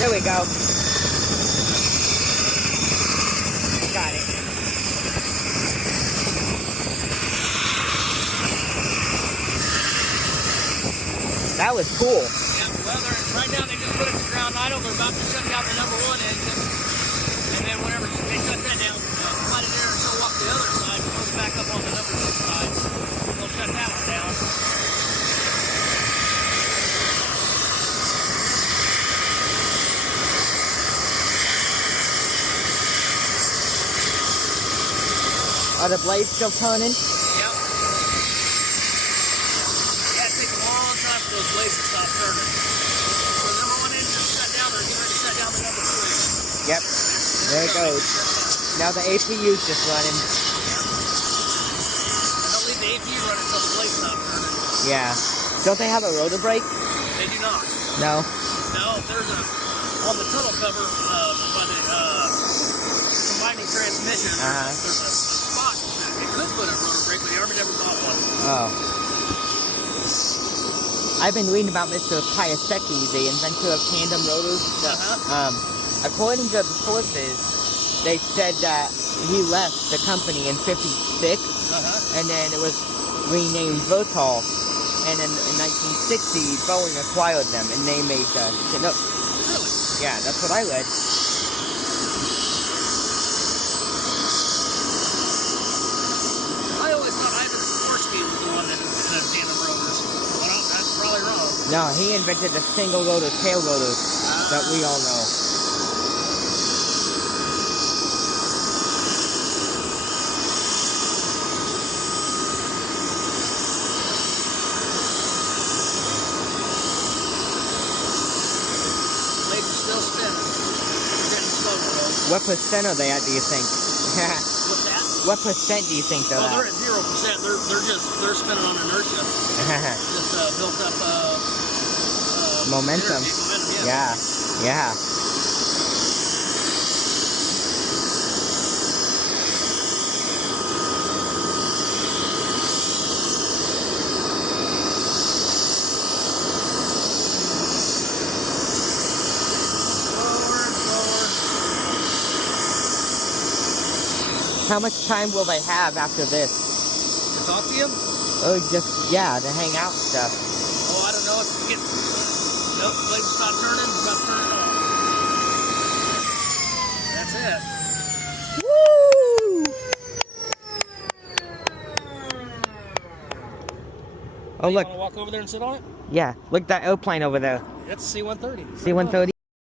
There we go. Got it. That was cool. Yeah, well, right now they just put it to ground idle. They're about to shut down the number 1 engine. And then whenever they shut that down, fly it there and go walk the other side. It goes back up on the number 6 side. They'll shut that one down. Are the blades still turning? Yep. Yeah, it takes a long time for those blades to stop turning. So the number 1 engine shut down. They're getting ready to shut down the number 3. Yep. There it goes. Now the APU's just running. And they'll leave the APU running until the blades stop turning. Yeah. Don't they have a rotor brake? They do not. No. No, there's a, on the tunnel cover by the combining transmission, there's a spot that it could put a rotor brake, but the Army never got one. Oh. I've been reading about Mr. Piasecki, the inventor of tandem rotors. According to the sources, they said that he left the company in '56, and then it was renamed Vertol. And in 1960, Boeing acquired them, and they made the Chinook. Really? Yeah, that's what I read. I always thought Ivan Sikorsky was the one that invented tandem rotors. Well, that's probably wrong. No, he invented the single rotor tail rotors that we all know. Still spinning. We're getting slow though. What percent are they at, do you think? What's that? What percent do you think they're They're at? at 0%. They're spinning on inertia. Just built up Momentum. Momentum, Yeah. Yeah. How much time will they have after this? To talk to you? Oh, just, yeah, to hang out and stuff. Oh, I don't know. If you get... Nope, blades stop turning. About to turn it off. That's it. Woo! Oh, look. You want to walk over there and sit on it? Yeah, look at that airplane over there. That's a C-130. C-130?